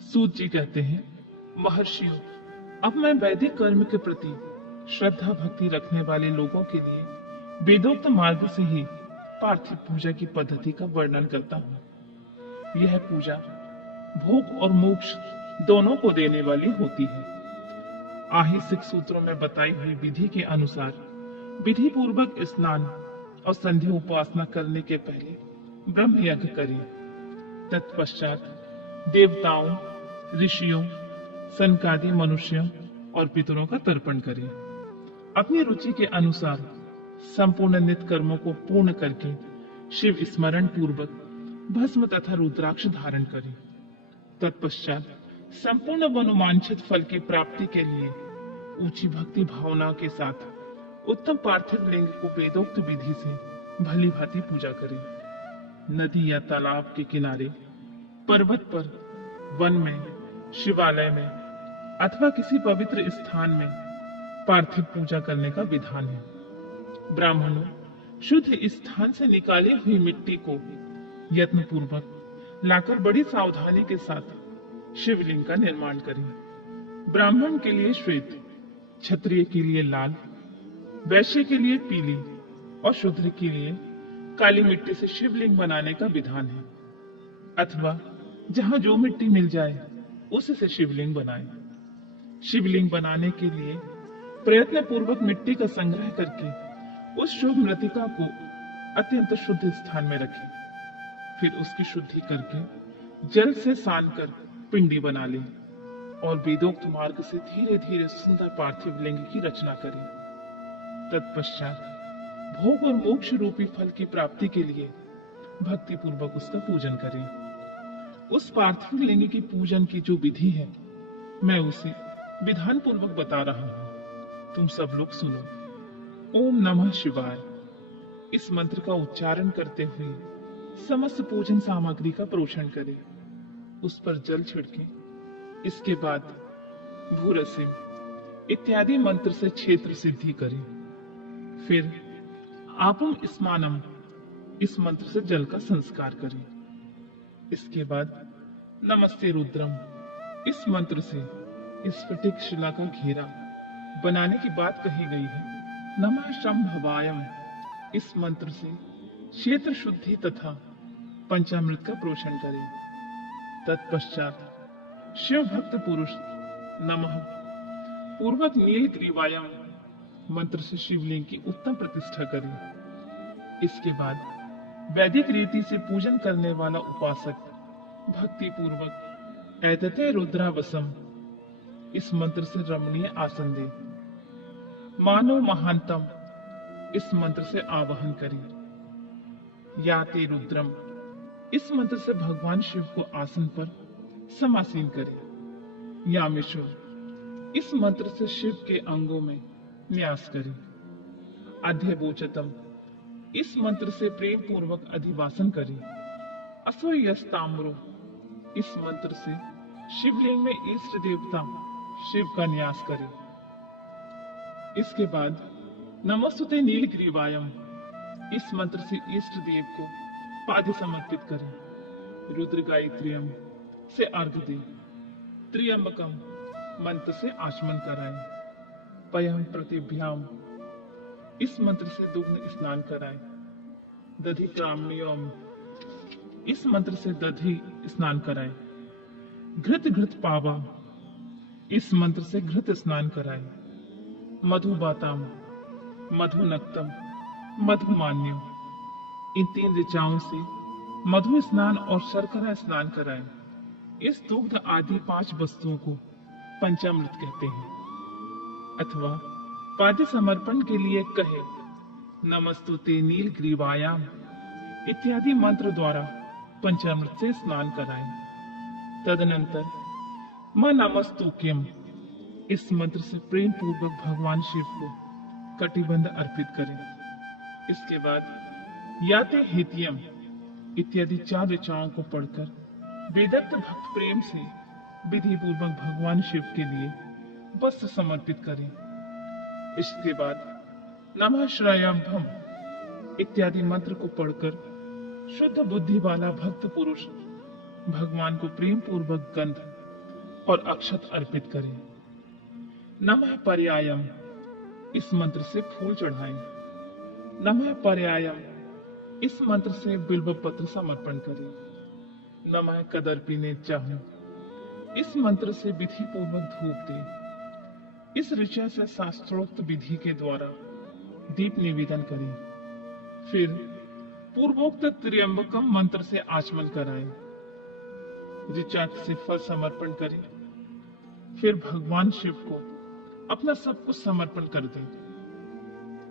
सूत जी कहते हैं, महर्षियों, अब मैं वैदिक कर्म के प्रति श्रद्धा भक्ति रखने वाले लोगों के लिए वेदोक्त मार्ग से ही पार्थिव पूजा की पद्धति का वर्णन करता हूँ। यह पूजा भोग और मोक्ष दोनों को देने वाली होती है। आहिसिक सूत्रों में बताई हुई विधि के अनुसार विधि पूर्वक स्नान और संध्या उपासना करने के पहले ब्रह्म यज्ञ करें। तत्पश्चात देवताओं, ऋषियों, सनकादि मनुष्यों और पितरों का तर्पण करें। अपनी रुचि के अनुसार संपूर्ण नित्य कर्मों को पूर्ण करके शिव स्मरण पूर्वक भस्म तथा रुद्राक्ष धारण करें। तत्पश्चात संपूर्ण मनोवांछित फल की प्राप्ति के लिए ऊंची भक्ति भावना के साथ उत्तम पार्थिव लिंग को वेदोक्त विधि से भली भांति पूजा करें। नदी या तालाब के किनारे, पर्वत पर, वन में, शिवालय में अथवा किसी पवित्र स्थान में पार्थिव पूजा करने का विधान है। ब्राह्मणों शुद्ध स्थान से निकाली हुई मिट्टी को यत्न पूर्वक लाकर बड़ी सावधानी के साथ शिवलिंग का निर्माण करें। ब्राह्मण के लिए श्वेत, क्षत्रिय के लिए लाल, वैश्य के लिए पीली और शूद्र के लिए काली मिट्टी से शिवलिंग बनाने का विधान है। अथवा जहां जो मिट्टी मिल जाए उससे शिवलिंग बनाए। शिवलिंग बनाने के लिए प्रयत्न पूर्वक मिट्टी का संग्रह करके उस शुभ मृतिका को अत्यंत शुद्ध स्थान में रखें। फिर उसकी शुद्धि करके जल से सान कर पिंडी बना लें और वेदोक्त मार्ग से धीरे धीरे सुंदर पार्थिव लिंग की रचना करें। तत्पश्चात भोग और मोक्ष रूपी फल की प्राप्ति के लिए भक्ति पूर्वक उसका पूजन करें। उस पार्थिव लिंग की पूजन की जो विधि है, मैं उसे विधान पूर्वक बता रहा हूं। तुम सब लोग सुनो। ओम नमः शिवाय इस मंत्र का उच्चारण करते हुए समस्त पूजन सामग्री का प्रोक्षण करें। उस पर जल छिड़के। इसके बाद भूरसिम इत्यादि मंत्र से क्षेत्र सिद्धि करें। फिर आपम स्मानम इस मंत्र से जल का संस्कार करें। इसके बाद नमस्ते रुद्रम इस मंत्र से स्फटिक शिला का घेरा बनाने की बात कही गई है। नमः शंभवायम इस मंत्र से क्षेत्र शुद्धि तथा पंचामृत का प्रोक्षण करें। तत्पश्चात शिव भक्त पुरुष नमः पूर्वक नीलग्रीवायम मंत्र से शिवलिंग की उत्तम प्रतिष्ठा करें। इसके बाद वैदिक रीति से पूजन करने वाला उपासक भक्ति पूर्वक ऐदते रुद्रावसम इस मंत्र से रमणीय आसन दे। मानो महानतम इस मंत्र से आवाहन करें। याते रुद्रम इस मंत्र से भगवान शिव को आसन पर समासीन करें। यामेश्वर इस मंत्र से शिव के अंगों में न्यास करें। अध्यबोचतम इस मंत्र से प्रेम पूर्वक अधिवासन करें। असोयस्ताम्रो इस मंत्र से शिवलिंग में इष्ट देवता शिव का न्यास करें। इसके बाद नमस्तुते नीलग्रीवायम इस मंत्र से इष्ट देव को पाद्य समर्पित करें। रुद्र गायत्रीयम से अर्घ दें। त्र्यंबकम मंत्र से आचमन कराएं। पयम प्रतिभ्याम इस मंत्र से दुग्ध स्नान कराएं। दधि क्राम्यम इस मंत्र से दधि स्नान कराएं। घृत पावा इस मंत्र से घृत स्नान कराएं। मधुबाताम, मधुनक्तम, मधुमान्यम इन 3 ऋचाओं से मधु स्नान और शर्करा स्नान कराएं। इस दुग्ध आदि 5 वस्तुओं को पंचामृत कहते हैं। अथवा पाद्य समर्पण के लिए कहे नमस्तुते नीलग्रीवायाम इत्यादि मंत्र द्वारा पंचामृत से स्नान कराएं। तदनंतर मां नमस्तुक्यम इस मंत्र से प्रेम पूर्वक भगवान शिव को कटिबंध अर्पित करें। इसके बाद याते हेतियम इत्यादि 4 ऋचाओं को पढ़कर वेदक्त भक्त प्रेम से विधि पूर्वक भगवान शिव के लिए वस्त्र समर्पित करें। इसके बाद नमः श्रयाभम इत्यादि मंत्र को पढ़कर शुद्ध बुद्धि वाला भक्त पुरुष भगवान को प्रेम पूर्वक गंध और अक्षत अर्पित करें। नमः पर्यायम, इस मंत्र से फूल चढ़ाएं। नमः पर्यायम, इस मंत्र से बिल्व पत्र समर्पण करें। नमः कदर्पिने चाहूं, इस मंत्र से विधि पूर्वक धूप दें। इस ऋचा से शास्त्रोक्त विधि के द्वारा दीप निवेदन करें। फिर पूर्वोक्त त्र्यंबकम मंत्र से आचमन कराएं। ऋचा से फल समर्पण करें। फिर भगवान शिव को अपना सब कुछ समर्पण कर दें।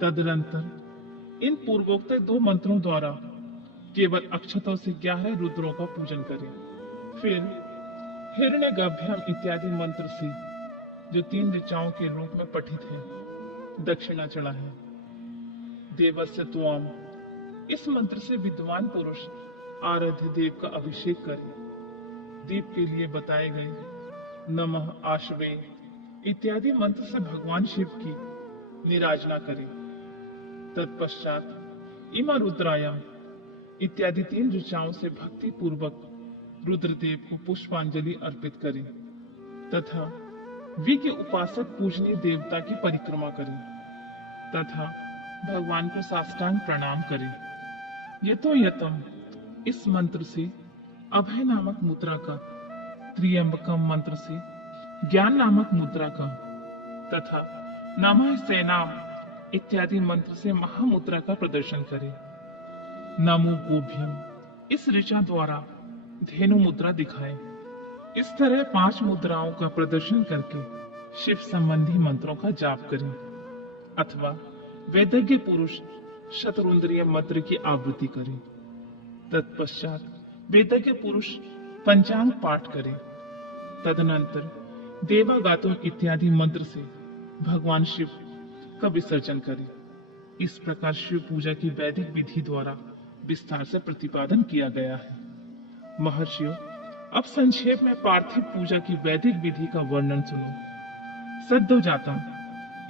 तदनंतर इन पूर्वोक्त 2 मंत्रों द्वारा केवल अक्षतों से 11 रुद्रों का पूजन करें। फिर हिरण्यगभ्यम इत्यादि मंत्र से, जो 3 ऋचाओं के रूप में पठित है, दक्षिणा चढ़ाएं। देवस्य त्वाम, इस मंत्र से विद्वान पुरुष आराध्य देव का अभिषेक करें। दीप के लिए बताए गए नमः आश्वे इत्यादि मंत्र से भगवान शिव की निराजना करें। तत्पश्चात इमा रुद्रायम इत्यादि 3 ऋचाओं से भक्ति पूर्वक रुद्रदेव को पुष्पांजलि अर्पित करें तथा वी के उपासक पूजनीय देवता की परिक्रमा करें तथा भगवान को साष्टांग प्रणाम करें। यतो यतम, इस मंत्र से अभय नामक मुद्रा का, त्र्यंबकम मंत्र से ज्ञान नामक मुद्रा का तथा नमः सेनाम इत्यादि मंत्र से महामुद्रा का प्रदर्शन करें। नमो गोभ्यम, इस ऋचा द्वारा धेनु मुद्रा दिखाएं। इस तरह 5 मुद्राओं का प्रदर्शन करके शिव संबंधी मंत्रों का जाप करें अथवा वैदज्ञ पुरुष शतरुंद्रिय मंत्र की आवृत्ति करें। तत्पश्चात वेदज्ञ पुरुष पंचांग पाठ करें। तदनंतर देवागातुम इत्यादि मंत्र से भगवान शिव का विसर्जन करें। इस प्रकार शिव पूजा की वैदिक विधि द्वारा विस्तार से प्रतिपादन किया गया है। महर्षियों, अब संक्षेप में पार्थिव पूजा की वैदिक विधि का वर्णन सुनो। सद्यो जातम,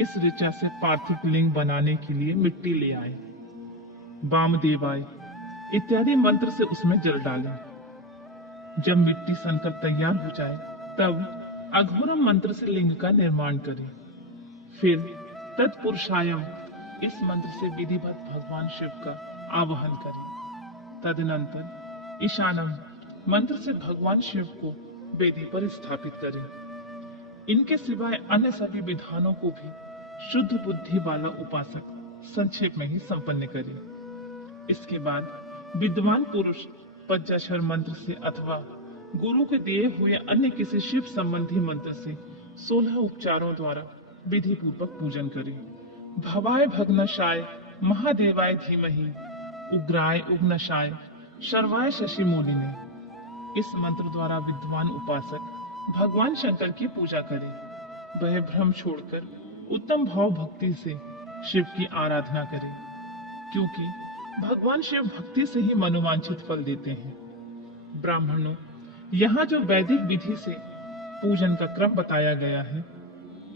इस ऋचा से पार्थिव लिंग बनाने के लिए मिट्टी ले आए। वामदेवाय इत्यादि मंत्र से उसमें जल डालें। जब मिट्टी सनकर तैयार हो जाए तब अघोरम मंत्र से लिंग का निर्माण करें। फिर तत्पुरुषायम, इस मंत्र से विधिवत भगवान शिव का आवाहन करें। तदनंतर ईशानम मंत्र से भगवान शिव को वेदी पर स्थापित करें। इनके सिवाय अन्य सभी विधानों को भी शुद्ध बुद्धि वाला उपासक संक्षेप में ही संपन्न करे। इसके बाद विद्वान पुरुष पंचाक्षर मंत्र से अथवा गुरु के दिए हुए अन्य किसी शिव संबंधी मंत्र से 16 उपचारों द्वारा विधि पूर्वक पूजन करे। भवाय भग्नशाय महादेवाय धीमहि, उग्राय उग्नशाय शर्वाय शशि मूलिने, इस मंत्र द्वारा विद्वान उपासक भगवान शंकर की पूजा करे। वह भ्रम छोड़कर उत्तम भाव भक्ति से शिव की आराधना करे, क्योंकि भगवान शिव भक्ति से ही मनोवांछित फल देते हैं। ब्राह्मणों, यहाँ जो वैदिक विधि से पूजन का क्रम बताया गया है,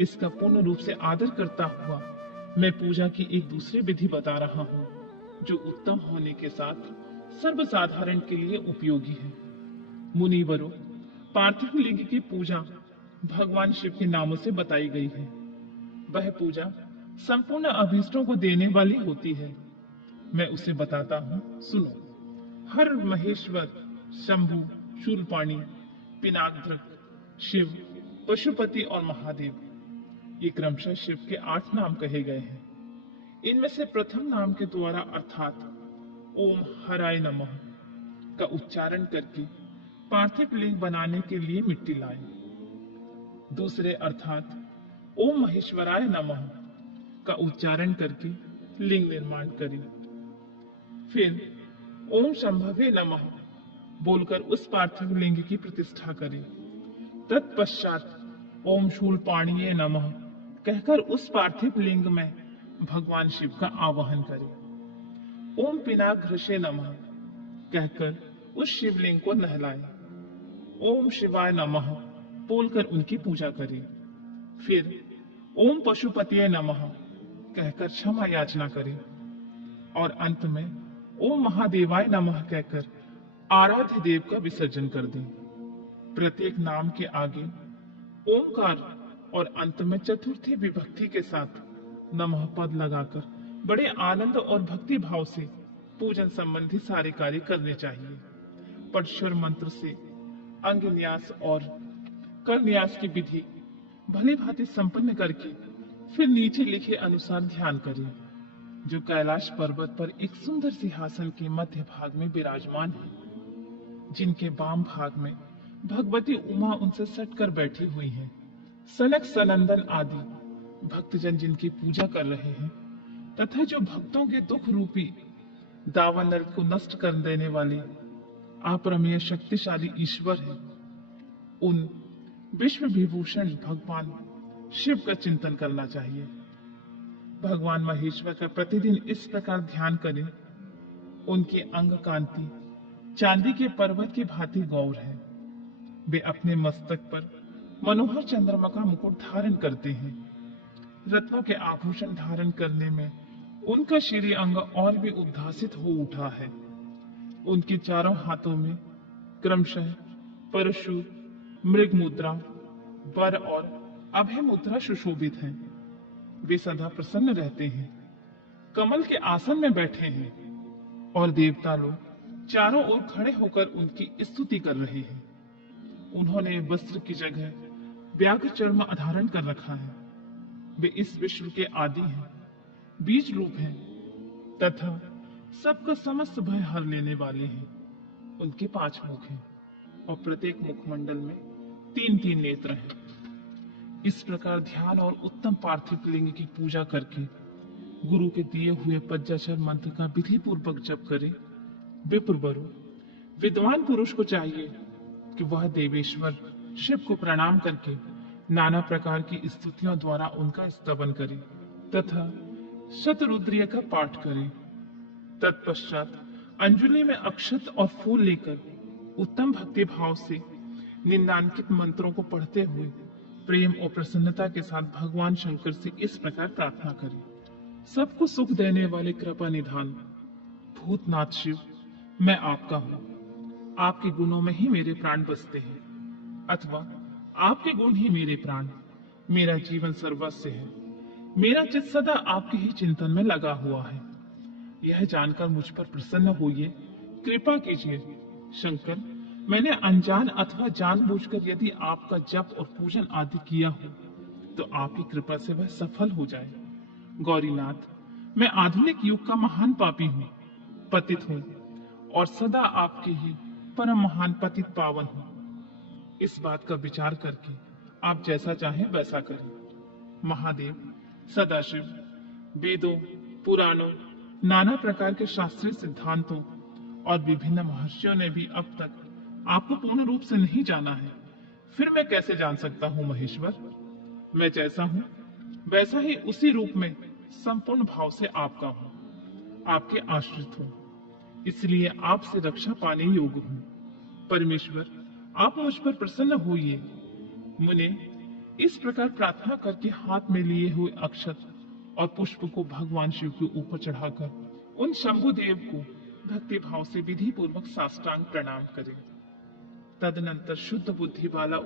इसका पूर्ण रूप से आदर करता हुआ मैं पूजा की एक दूसरी विधि बता रहा हूँ, जो उत्तम होने के साथ सर्वसाधारण के लिए उपयोगी है। मुनिवरों, पार्थिव लिंग की पूजा भगवान शिव के नामों से बताई गई है। वह पूजा संपूर्ण अभीष्टों को देने वाली होती है। मैं उसे बताता हूँ, सुनो। हर महेश्वर, शंभु, शूलपाणी, पिनाकधृक, शिव, पशुपति और महादेव, ये क्रमशः शिव के 8 नाम कहे गए हैं। इनमें से प्रथम नाम के द्वारा अर्थात ओम हराय नमः का उच्चारण करके पार्थिव लिंग बनाने के लिए मिट्टी लाए। दूसरे अर्थात ओम महेश्वराय नमः का उच्चारण करके लिंग निर्माण करें। फिर ओम शंभवे नमः बोलकर उस पार्थिव लिंग की प्रतिष्ठा करें। तत्पश्चात ओम शूलपाणिये नमः कहकर उस पार्थिव लिंग में भगवान शिव का आवाहन करें। ओम पिनाकधृषे नमः कहकर उस शिवलिंग को नहलाएं। ओम शिवाय नमः बोलकर उनकी पूजा करें। फिर ओम पशुपतिये नमः कहकर क्षमा याचना करें और अंत में ओम महादेवाय नमः कहकर आराध्य देव का विसर्जन कर दें। प्रत्येक नाम के आगे ओंकार और अंत में चतुर्थी विभक्ति के साथ नमः पद लगाकर बड़े आनंद और भक्ति भाव से पूजन संबंधी सारे कार्य करने चाहिए। परमेश्वर मंत्र से अंग न्यास और कर न्यास की विधि भली भांति संपन्न करके फिर नीचे लिखे अनुसार ध्यान करें, जो कैलाश पर्वत पर एक सुंदर सिंहासन के मध्य भाग में विराजमान है, जिनके वाम भाग में भगवती उमा उनसे सटकर बैठी हुई हैं। सनक सनंदन आदि भक्तजन जिनकी पूजा कर रहे हैं तथा जो भक्तों के दुख रूपी दावानल को नष्ट कर देने वाले अपरमेय शक्तिशाली ईश्वर है, उन विश्व विभूषण भगवान शिव का चिंतन करना चाहिए। भगवान महेश्वर का प्रतिदिन इस प्रकार ध्यान करें, उनकी अंग कांति चांदी के पर्वत की भांति गौर है। वे अपने मस्तक पर मनोहर चंद्रमा का मुकुट धारण करते हैं। रत्नों के आभूषण धारण करने में उनका श्री अंग और भी उद्भासित हो उठा है। उनके चारों हाथों में क्रमशः परशु, मृग मुद्रा, वर और अभय मुद्रा सुशोभित हैं। वे सदा प्रसन्न रहते हैं, कमल के आसन में बैठे हैं और देवता लोग चारों ओर खड़े होकर उनकी स्तुति कर रहे हैं। उन्होंने वस्त्र की जगह व्याघ्र चर्म धारण कर रखा है। वे इस विश्व के आदि हैं, बीज रूप हैं तथा सबका समस्त भय हर लेने वाले हैं। उनके 5 मुख हैं और प्रत्येक मुखमंडल में 3-3 नेत्र हैं। इस प्रकार ध्यान और उत्तम पार्थिव लिंग की पूजा करके गुरु के दिए हुए पंचाक्षर मंत्र का विधि पूर्वक जप करे। विप्रवरु, विद्वान पुरुष को चाहिए कि वह देवेश्वर शिव को प्रणाम करके नाना प्रकार की स्तुतियों द्वारा उनका स्तवन करे तथा शतरुद्रीय का पाठ करे। तत्पश्चात अंजलि में अक्षत और फूल लेकर उत्तम भक्ति भाव से निम्नांकित मंत्रों को पढ़ते हुए प्रेम और प्रसन्नता के साथ भगवान शंकर से इस प्रकार प्रार्थना करें। सबको सुख देने वाले कृपा निधान भूतनाथ शिव, मैं आपका हूँ। आपके गुणों में ही मेरे प्राण बसते हैं, अथवा आपके गुण ही मेरे प्राण, मेरा जीवन सर्वस्व है। मेरा चित्त सदा आपके ही चिंतन में लगा हुआ है। यह जानकर मुझ पर प्रसन्न होइए, कृपा कीजिए। शंकर, मैंने अनजान अथवा जानबूझकर यदि आपका जप और पूजन आदि किया हो तो आपकी कृपा से वह सफल हो जाए। गौरीनाथ, मैं आधुनिक युग का महान पापी हूँ, पतित हूँ और सदा आपके ही परम महान पतित पावन हूँ। इस बात का विचार करके आप जैसा चाहें वैसा करें। महादेव, सदाशिव, वेदों, पुराणों, नाना प्रकार के शास्त्रीय सिद्धांतों और विभिन्न महर्षियों ने भी अब तक आपको पूर्ण रूप से नहीं जाना है। फिर मैं कैसे जान सकता हूँ महेश्वर? मैं जैसा हूँ वैसा ही उसी रूप में संपूर्ण भाव से आपका हूँ, आपके आश्रित हूँ, इसलिए आपसे रक्षा पाने योग्य हूँ। परमेश्वर, आप मुझ पर प्रसन्न होइए। मुने इस प्रकार प्रार्थना करके हाथ में लिए हुए अक्षत और पुष्प को भगवान शिव के ऊपर चढ़ाकर उन शंभुदेव को भक्ति भाव से विधि पूर्वक साष्टांग प्रणाम करें। तदनंतर शुद्ध बुद्धि वाला